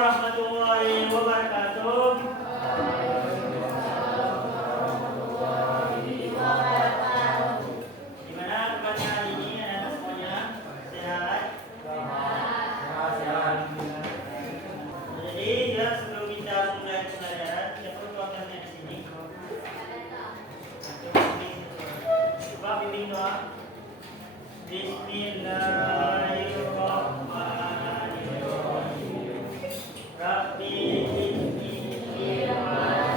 warahmatullahi wabarakatuh. Gimana kabarnya hari ini anak semuanya? Sehat? Sehat. Jadi ya sebelum kita mulai pelajaran, kita perlu tuangkannya di sini. Coba bimbing doa. Bismillahirrahmanirrahim. Rabbi inni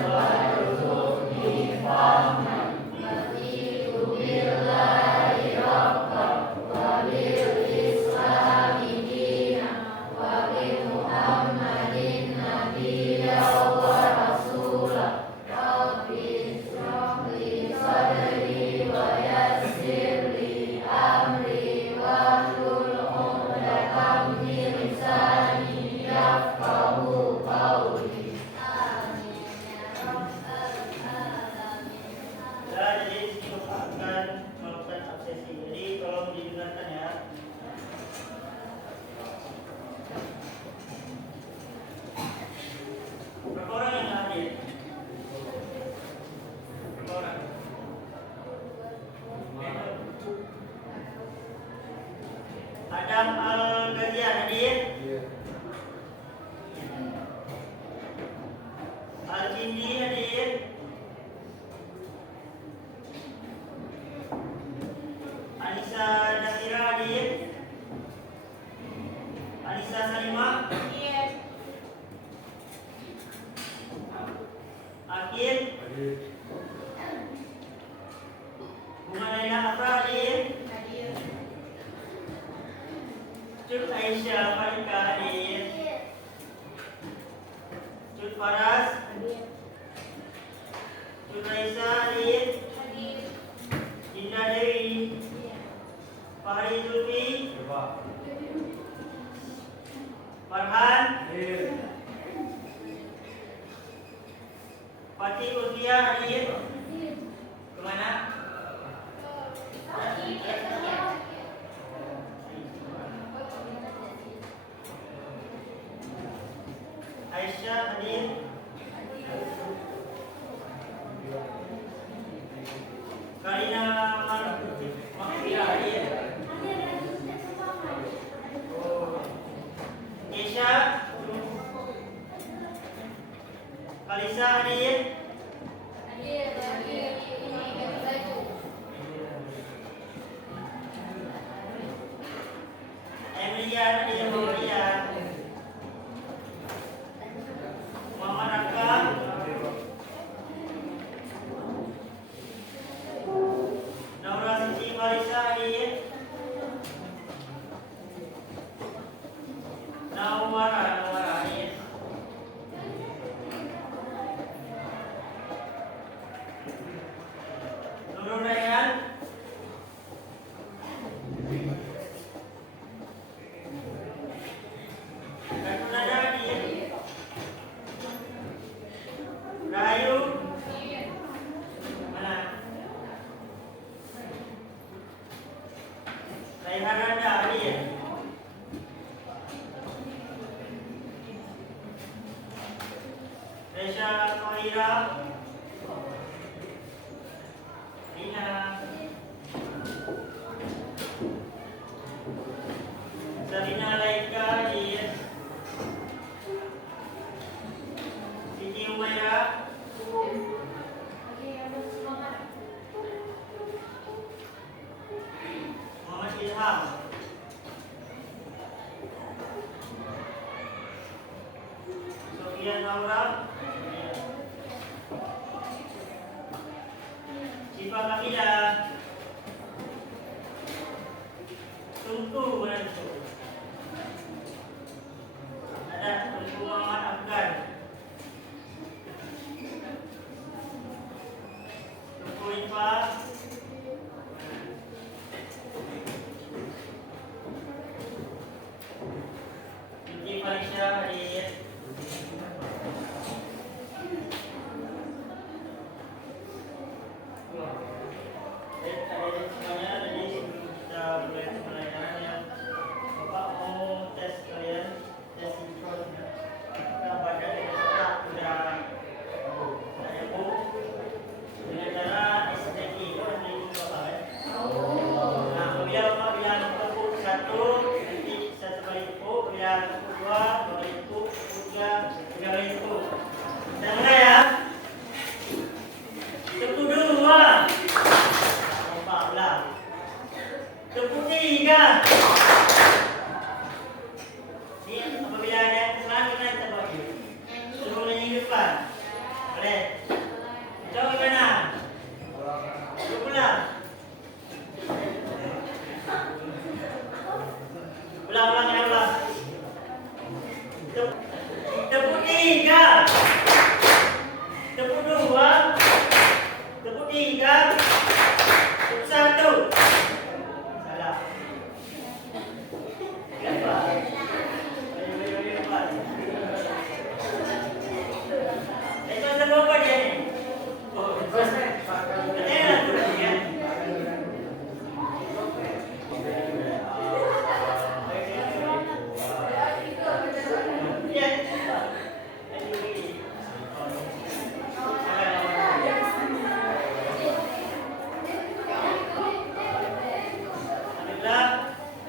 warzuqni fahman raditu billahi rabban wa bil islami dinan wa bi muhammadin nabiyyan wa rasulan. Rabbi ishrah li sadri wa yassir li amri wahlul 'uqdatam min lisani yafqahu qawli. Amin ya rabbal alamin. Jadi kita akan melakukan absesi. Jadi tolong didengarkan ya. Berapa orang yang hadir? Berapa orang? Adam Al-Ghaziyah hadir? Al-Kindi hadir? Anissa Dakira hadir? Anissa Salimah? Hadir. Akil? Hadir. Bunga Laila Afra hadir? Hadir. Cut Aisyah Farika hadir? Cut Faras? Hadir. Cut Raisa hadir? Hadir. Indah Dewi? Fahri Zulfi? Farhan? Hadir. Fatih Utia hadir? Kemana? Aisyah hadir? Karina Makfira hadir? Kesha? Kalisa hadir? Emilia hadir? Muhammad Akram? Naura Siti Farisa hadir? Nawara hadir? Nurul Rayhan? Katunada hadir? Rahayu? Mana? Raihananda hadir? Resha Kohira? Rina? Sarina Laika hadir? Siti Umaira? Muhammad Ilham? Sofia Naura? Syifa Kamila? Tungku mana tu? Ada Tungku Muhammad Afgan? Tungku Ifa? Siti Farisha hadir? Adik-adik semuanya, jadi sebelum kita mulai pelajaran ya, depan. Boleh. Coba gimana? Ulang. Ulang ya ulang. Tepuk 3. Tepuk 2. Tepuk 3. Tepuk 1. Salah. Kenapa? Itu sebab apa dia ni? Katanya lah tu dia.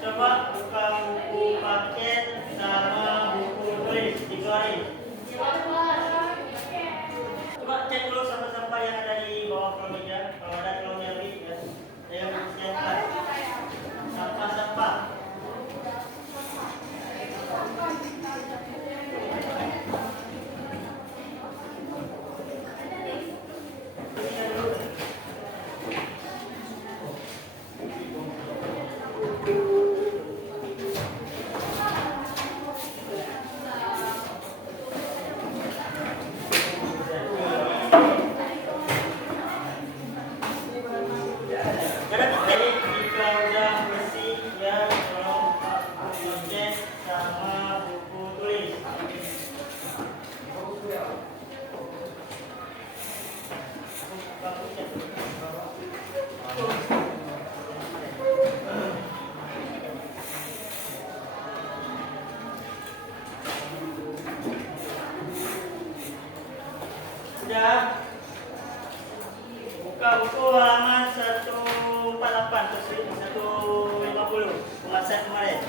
Coba buka buku paket sama buku tulis dikeluarin. Coba cek dulu sampah-sampah yang ada di bawah kolong meja. Kalau ada tolong diambil ya. Saya siapkan sampah-sampah. Jika udah bersih ya, tolong cek sama buku tulis. Sudah. Buka buku halaman 148 terus 150 pembahasan kemarin.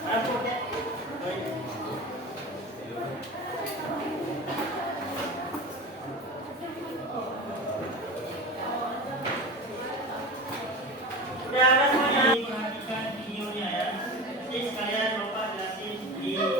Mana bukunya? Sudah ada semuanya. Perhatikan videonya ya. Nanti sekalian Bapak jelasin di video.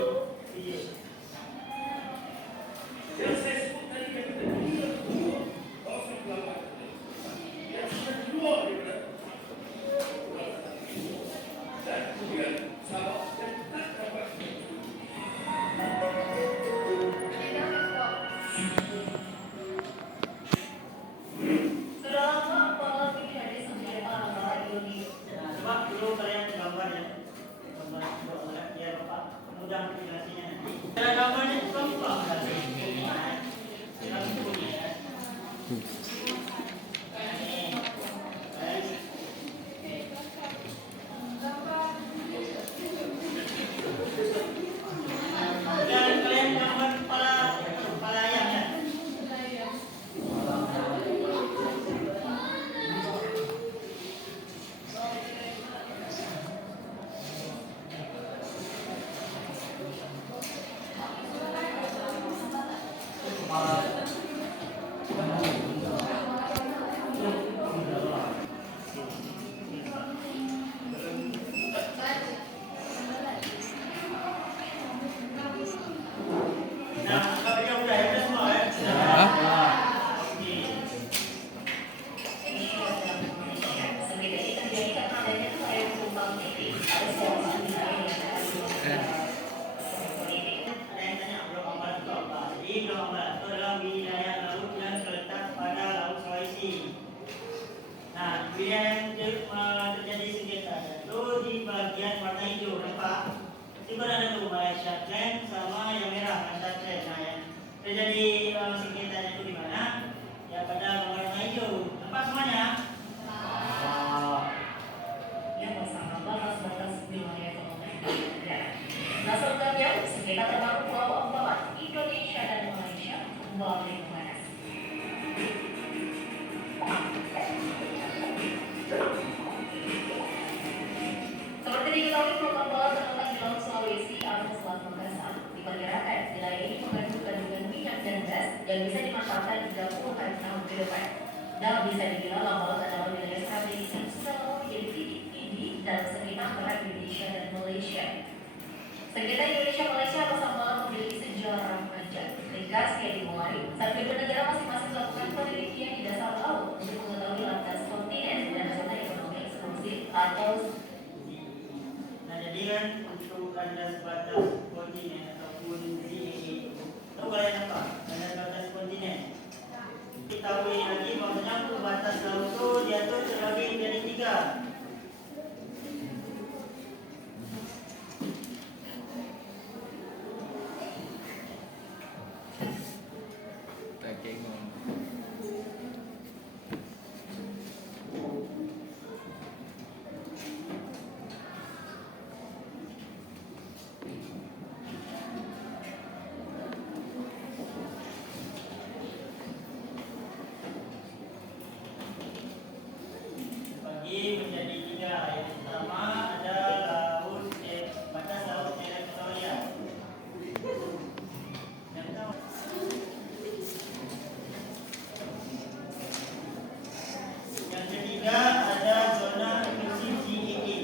Coba dulu kalian gambar ya. Gambar ya Bapak. Mudah menjelaskannya nanti. Cara gambarnya gampang. Kalian gambar kepala ayam ya. Kemudian terjadi sengketa itu di bagian warna hijau, nampak? Itu ada tuh Malaysia Trend sama yang merah Malaysia Trend. Nah, yang terjadi sengketanya itu di mana? Ya pada warna hijau. Nampak semuanya? Yang bersama batas-batas wilayah ekonomi negara. Nasalkannya sengketa terbaru Pulau Ambawat, Indonesia dan Malaysia kembali memanas. Seperti diketahui Pulau Ambawat terletak di Laut Sulawesi atau Selat Makassar. Diperkirakan wilayah ini mengandung kandungan minyak dan gas yang bisa dimanfaatkan hingga puluhan tahun ke depan. Dan bisa dibilang Ambawat adalah wilayah strategis yang selalu menjadi titik dalam sengketa antara Indonesia dan Malaysia. Sengketa Indonesia-Malaysia atas Ambawat Ramaja, Rikas dimulai sambil negara masing-masing melakukan penelitian di dasar laut untuk mengetahui landas kontinen dan zona ekonomi eksklusif atau. Nah, jadi kan untuk landas batas kontinen ataupun ZEE, tahu kalian apa? Landas batas kontinen. Kita tahu ini lagi bahwasanya untuk batas laut itu diatur terbagi menjadi 3. Menjadi 3. Yang pertama ada batas laut teritorial. Yang ketiga ada zona eksklusif ZEE.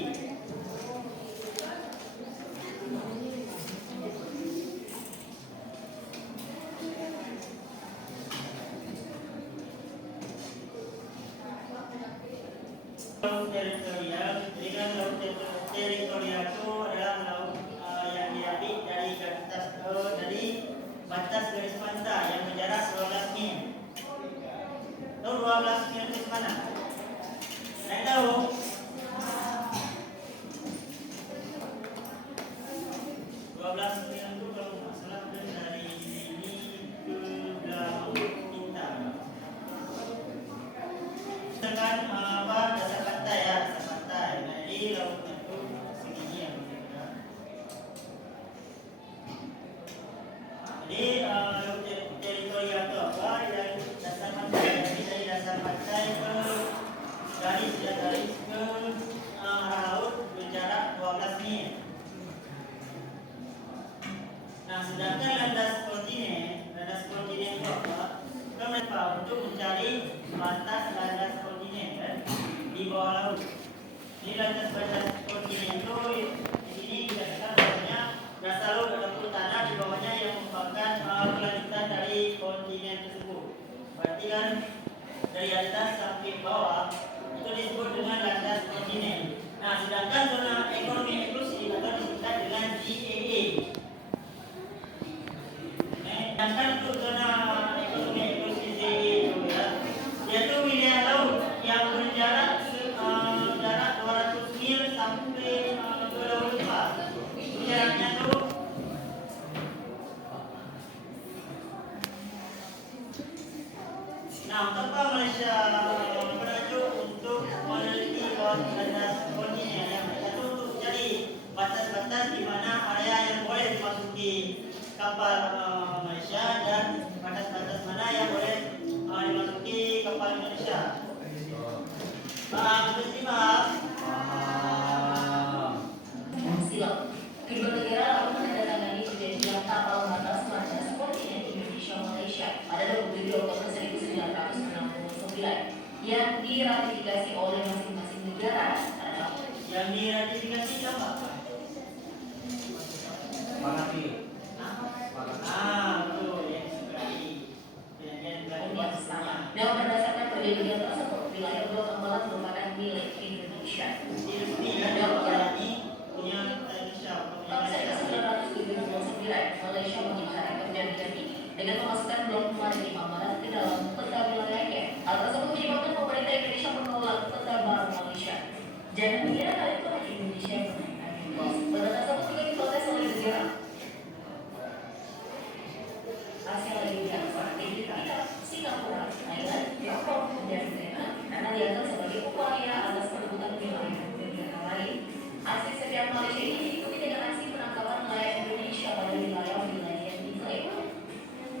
Laut teritorial, jadi kan laut teritorial itu adalah laut yang diapit dari batas garis pantai yang berjarak 12 mil. Tahu 12 mil itu mana? Saya tahu. 12 mil itu kalau nggak salah dari sini ke Belau Bintang. Dengan dasar pantai ya, dasar pantai. Nah, jadi lautnya itu segini ya. Jadi laut teritorial itu apa? Yang dasar pantai. Jadi dari dasar pantai ke garis ke arah laut berjarak 12 mil. Nah, sedangkan landas kontinen itu apa? Kenapa? Untuk mencari batas landas kontinen kan di bawah laut. Ini landas batas kontinen itu di sini dikatakan bahwasanya dasar laut ataupun tanah di bawahnya yang merupakan kelanjutan dari kontinen tersebut. Berarti kan dari atas sampai bawah itu disebut dengan landas kontinen. Nah, sedangkan zona ekonomi eksklusif atau disingkat dengan ZEE. Sedangkan untuk zona ekonomi eksklusif ZEE itu ya, yaitu wilayah laut yang berjarak jarak 200 mil sampai ke laut lepas. Jaraknya itu nah, untuk apa Malaysia mengacu untuk meneliti landas kontinen yang itu untuk mencari batas-batas di mana area yang boleh dimasuki kapal Malaysia dan batas-batas mana yang boleh dimasuki kapal Indonesia. Paham? Mesti paham? Siap. Kedua negara lalu menandatangani perjanjian kapal batas landas kontinen Indonesia Malaysia pada 27 Oktober 1969 yang diratifikasi oleh masing-masing negara. Yang diratifikasi apa? Manapi. Betul yang sekali. Dan berdasarkan perjanjian tersebut, wilayah Pulau Tambalan merupakan milik Indonesia. Tahun 1979, Malaysia mengikat perjanjian ini dengan memasukkan blok maritim Amaran ke dalam peta wilayahnya. Hal tersebut menyebabkan pemerintah Indonesia menolak peta baru Malaysia. Jangan mengira hal itu hanya Indonesia yang menaikkan. Peta tersebut juga diprotes oleh negara Asia lainnya seperti Thailand, Singapura, Thailand, Tiongkok, dan Vietnam karena dianggap sebagai upaya atas perebutan wilayah negara lain. Aksi setiap Malaysia ini diikuti dengan aksi penangkapan nelayan Indonesia pada wilayah-wilayah yang diklaim.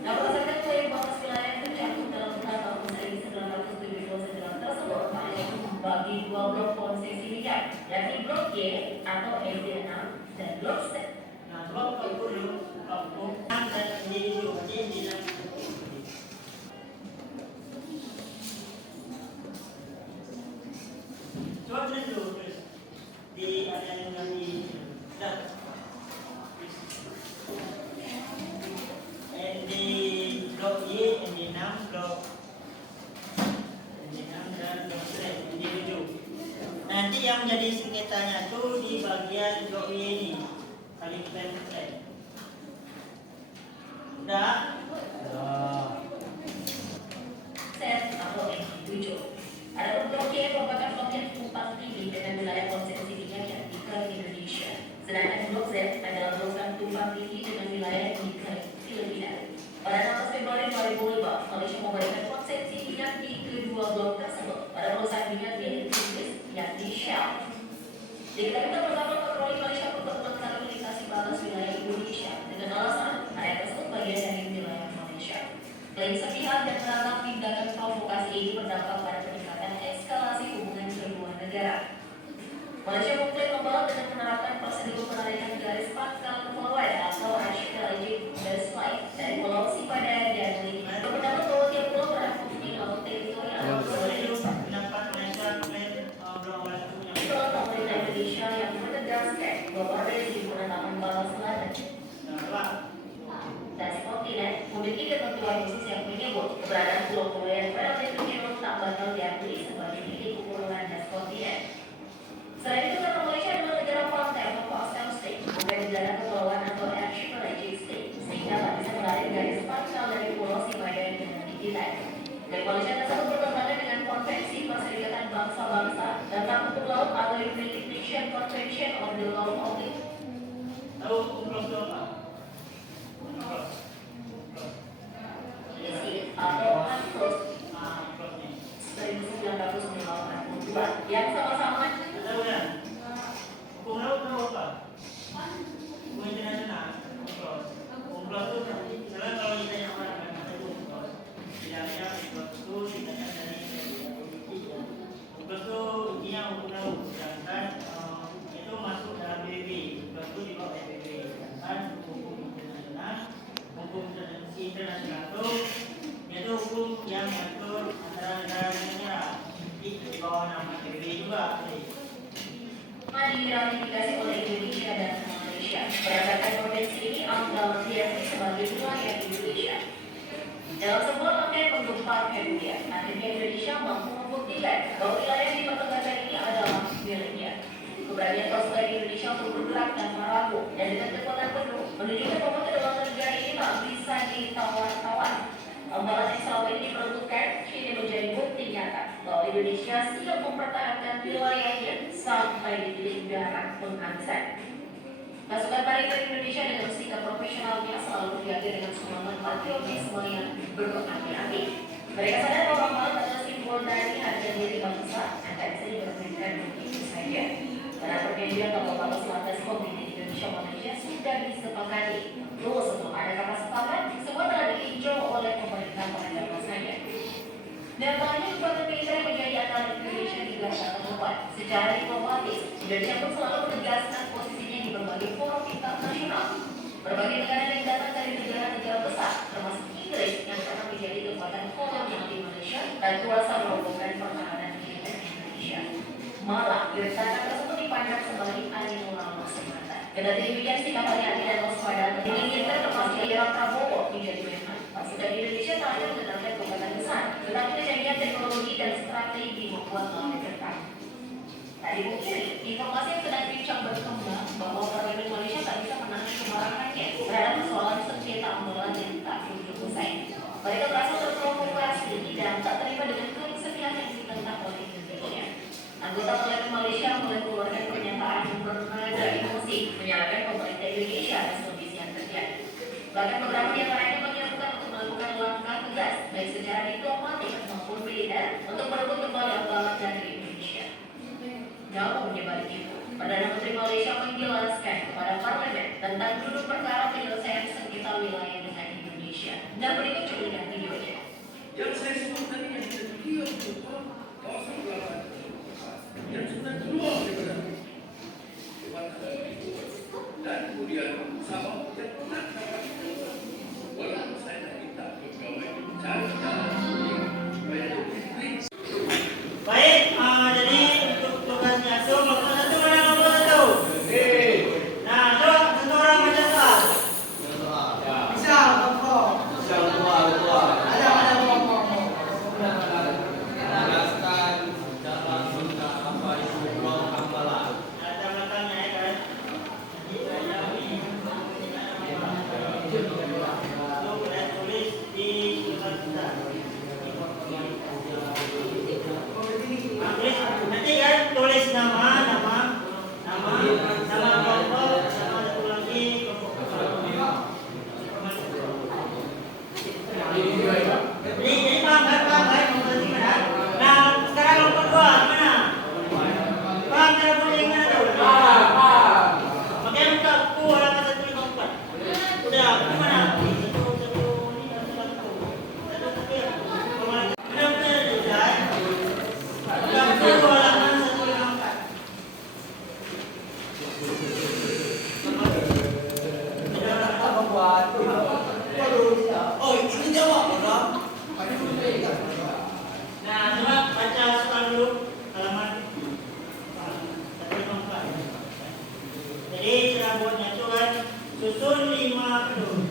Nah, berdasarkan klaim batas wilayah yang tercantum dalam peta tahun 1979 tersebut, Malaysia membagi 2 blok konsesi minyak, yakni blok Y atau SD6 dan blok C. Nah, blok kampung dan individu. Coba tulis dulu, tulis di area yang di yang jadi sengketanya itu di bagian doi ini. Kali klaim. Udah? Set atau X7. Adapun Blok Y merupakan blok yang tumpang tinggi dengan wilayah konsesi minyak yang diklaim Indonesia. Sedangkan Blok Z adalah blok yang tumpang tinggi dengan wilayah yang diklaim Filipina. Pada 16 Februari 2005, Malaysia memberikan konsesi minyak di kedua blok tersebut pada perusahaan minyak milik Inggris yakni Shell. Diketahui bersama patroli Malaysia untuk menekan melintasi batas wilayah Indonesia dengan alasan area tersebut bagian dari wilayah Malaysia. Klaim sepihak dan menangkap tindakan provokasi ini berdampak pada peningkatan eskalasi hubungan kedua negara. Malaysia mengklaim membalas dengan menerapkan prosedur penarikan garis pangkal kepulauan atau archipelagic baseline dari Pulau Sipadan dan Malini. Berpendapat bahwa tiap pulau berhak mempunyai laut teritorial. Itulah pemerintah Indonesia yang menegaskan bahwa ada di penetapan batas selatan dan kontinen memiliki ketentuan khusus yang menyebut keberadaan pulau-pulau yang relatif kecil tak bakal diakui sebagai milik kepulauan dan kontinen. Selain itu, karena Malaysia adalah negara pantai atau coastal state, bukan negara kepulauan atau archipelagic state, sehingga tak bisa menarik garis pangkal dari Pulau Sipadan dengan digital. Dan Malaysia tersebut bertentangan dengan Konvensi Perserikatan Bangsa-Bangsa tentang Hukum Laut atau United Nations Convention on the Law of the Tahu UNCLOS itu apa? Sea atau UNCLOS 1992 yang sama-sama Tahu ya? Hukum laut tahu apa? Hukum internasional. UNCLOS. UNCLOS itu misalnya kalau kita yang orang yang kata itu UNCLOS, bilangnya UNCLOS itu tindakan dari Indonesia. UNCLOS itu intinya hukum laut, sedangkan itu masuk dalam PBB. UNCLOS itu di bawah PBB. Sedangkan hukum internasional itu yaitu hukum yang mengatur antara negara-negara di bawah nama PBB juga. diratifikasi oleh Indonesia dan Malaysia. Berdasarkan konvensi ini, Ampel diakui sebagai wilayah Indonesia. Dalam sebuah rangkaian penggempar Februari, akhirnya Indonesia mampu membuktikan bahwa wilayah di pertengahan ini adalah miliknya. Keberanian pasukan Indonesia untuk bergerak tanpa ragu dan dengan kekuatan penuh menunjukkan bahwa kedaulatan negara ini tak bisa ditawar-tawar. Ambalan yang selama ini diperuntukkan kini menjadi bukti nyata bahwa Indonesia siap mempertahankan wilayahnya sampai di titik darah penghabisan. Pasukan marinir Indonesia dengan sikap profesionalnya selalu dijaga dengan semangat patriotisme yang berapi-api. Mereka sadar bahwa Ambalan adalah simbol dari harga diri bangsa dan tak bisa dipermainkan begitu saja. Pada perjanjian tanggal 14 Komite Indonesia Malaysia sudah disepakati. Lalu sebelum ada kata sepakat, semua telah ditinjau oleh pemerintah pada masanya. Dan banyak kekuatan militer menjadi antara Indonesia di Gaza terluar. Secara diplomatis, Indonesia pun selalu menegaskan posisinya di berbagai forum internasional. Berbagai negara yang datang dari negara-negara besar, termasuk Inggris yang pernah menjadi kekuatan kolonial di Malaysia dan kuasa merobohkan pertahanan militer Indonesia. Malah, gerakan tersebut dipandang sebagai angin lalu semata. Kendati demikian, sikap hati-hati dan waspada diinginkan termasuk era Prabowo menjadi memang. Pasukan Indonesia tak hanya menetapkan kekuatan besar, tetapi kejadian teknologi dan strategi membuat lawan dekat. Tak dipungkiri, informasi yang sedang bincang berkembang bahwa Parlemen Malaysia tak bisa menahan kemarahannya terhadap persoalan sengketa Ambalan yang tak kunjung usai. Mereka merasa terprovokasi dan tak terima dengan klaim sepihak yang ditentang oleh Indonesia. Anggota Parlemen Malaysia mulai mengeluarkan pernyataan yang bernada emosi menyalahkan pemerintah Indonesia atas kondisi yang terjadi. Bahkan beberapa di antaranya menyerukan untuk melakukan langkah tegas baik secara diplomatik maupun militer untuk merebut kembali Ambalan dari Indonesia. Namun dibalik itu, Perdana Menteri Malaysia menjelaskan kepada Parlemen tentang duduk perkara penyelesaian sengketa wilayah dengan Indonesia. Dan berikut cuplikan videonya. Yang saya sebut tadi yang ketiga berupa kawasan pelabuhan yang sudah keluar daripada dan kemudian sama yang pernah walaupun saya minta pegawai mencari supaya lebih Baik, jadi untuk tugasnya itu maksudnya itu mana nomor satu? Nah, itu satu orang baca soal. Bisa, pokok. Ada pokok. Menjelaskan dalam apa itu pulau apa kalian tulis di surat kita. Nah, tulis nanti kan tulis nama kelompok, sama satu lagi kelompok. Jadi paham kan kelompok gimana? Nah sekarang kelompok dua gimana? Paham cara bunyi gimana tuh? Makanya buka buku halaman 154. Udah gimana? Oh, itu jawab, Bang. Nah, coba baca soal dulu halaman 154. Jadi cara buatnya itu kan susun 5 penuh.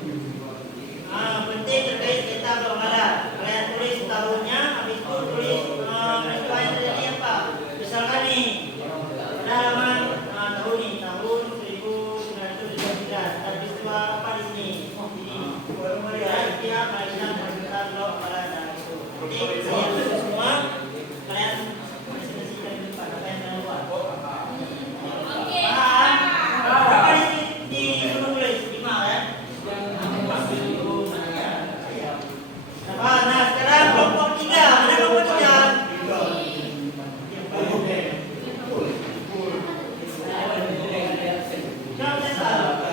Penting terkait kita beramalan. Kalian tulis tahunnya, habis itu tulis peristiwa yang terjadi apa. Misalkan nih, pada halaman tahun ini, tahun 1919. Ada peristiwa apa di sini? Dia Malaysia menemukan blok Malaya itu. Jadi saya tulis semua, kalian diskusikan di depan apa yang kalian buat. Berapa di suruh tulis? 5 kan? Nah sekarang kelompok 3. Mana kelompok 3? Siapa yang salah?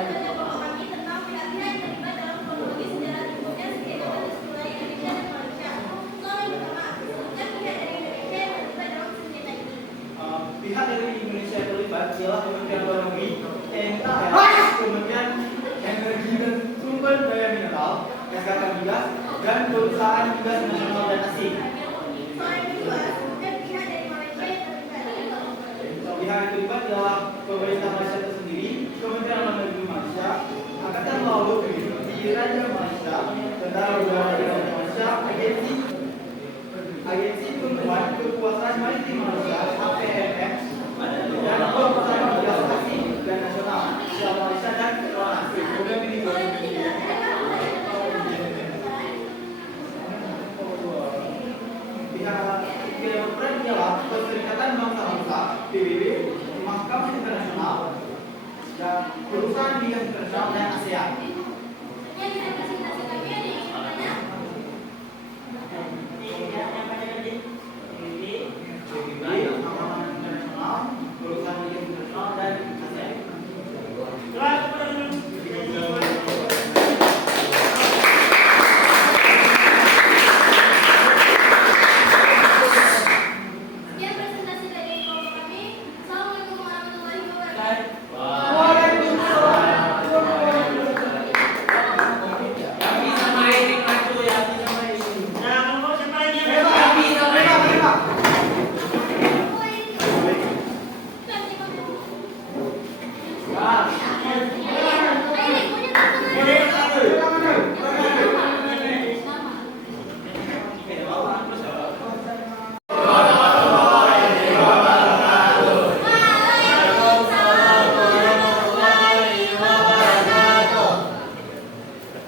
kerja kelompok kami tentang pihak-pihak yang terlibat dalam kronologi sejarah terbentuknya sengketa batas wilayah Indonesia dan Malaysia. Soal yang pertama, sebutkan pihak dari Indonesia yang terlibat dalam sengketa ini. Pihak dari Indonesia yang terlibat ialah Kementerian Luar Negeri, Kementerian Energi dan Sumber Daya Mineral, SKK Migas, dan Perusahaan Migas Nasional dan Asing. Soal yang kedua, sebutkan pihak dari Malaysia yang terlibat. Pihak yang terlibat ialah pemerintah Malaysia itu sendiri, Kementerian Luar Negeri Malaysia, Angkatan Laut di Raja Malaysia, Tentara Udara Raja Malaysia, Agensi Penguat Kekuasaan Maritim Malaysia (APMM), dan Perusahaan Migas Asing dan Nasional Shell Malaysia dan Petronas Asing. Kemudian ini Soal yang ketiga, pihak yang berperan ialah Perserikatan Bangsa-Bangsa (PBB), Mahkamah Internasional, dan Perusahaan Migas Internasional dan ASEAN. yang direpresentasi kami ada yang ingin bertanya? Yang pada tadi ini PBB, Mahkamah Internasional, Perusahaan Migas Internasional dan ASEAN. doa kepada guru. Sekian presentasi dari kelompok kami. Assalamualaikum warahmatullahi wabarakatuh. Nah, kelompok siapa lagi yang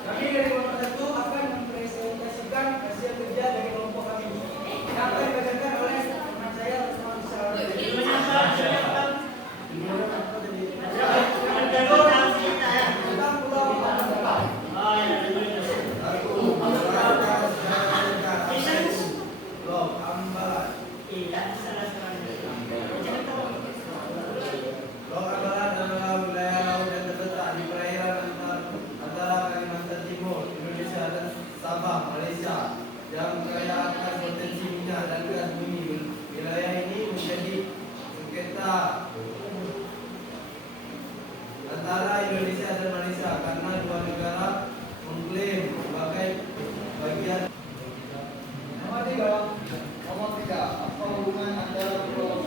Kami dari kelompok satu akan mempresentasikan hasil kerja dari kelompok kami yang akan dibacakan oleh teman saya Usman tentang Pulau Ambalat. Pulau Ambalat. Pulau Ambalat adalah wilayah laut yang terletak di perairan antara Kalimantan Timur, Indonesia dan Sabah, Malaysia, yang kaya akan potensi minyak dan gas bumi. Wilayah ini menjadi sengketa antara Indonesia dan Malaysia karena dua negara mengklaim sebagai bagian. Nomor tiga, apa hubungan antara Pulau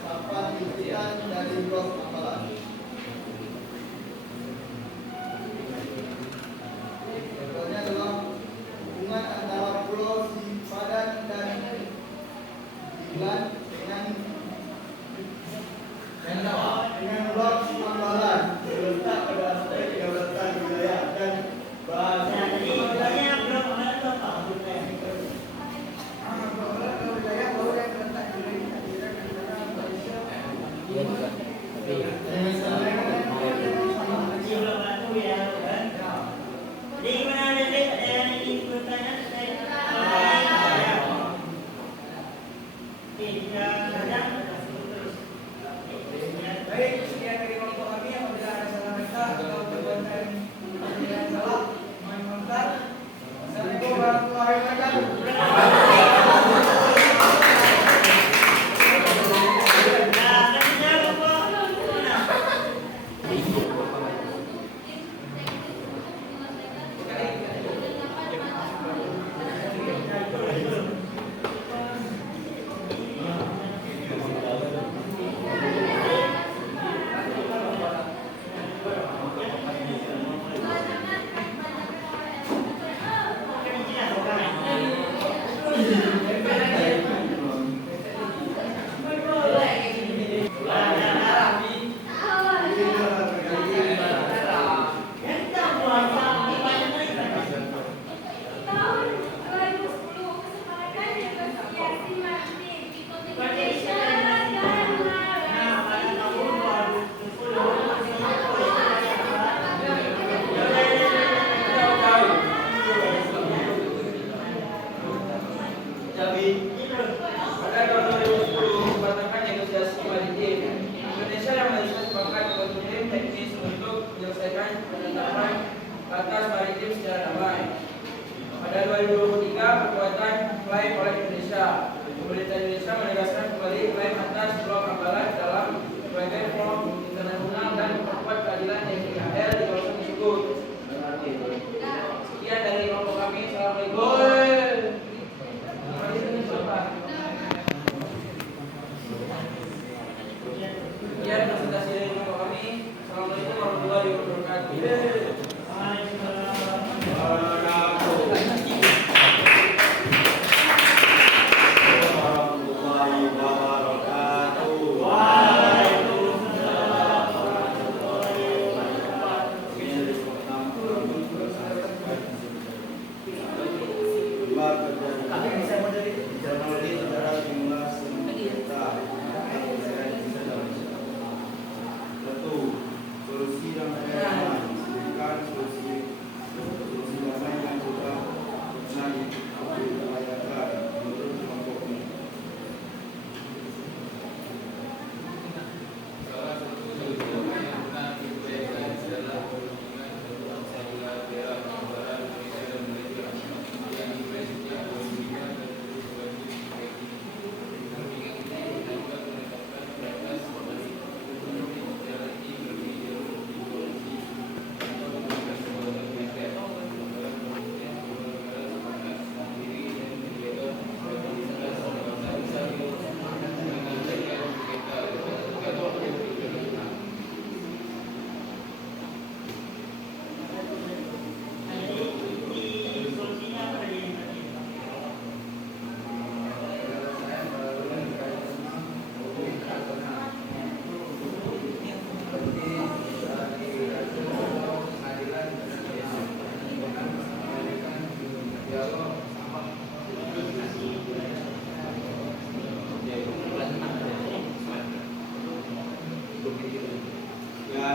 Sapan Irian dari Pulau Ambalat? Contohnya adalah hubungan antara Pulau Sipadan dan Irian dengan Pulau Ambalat terletak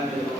Amin.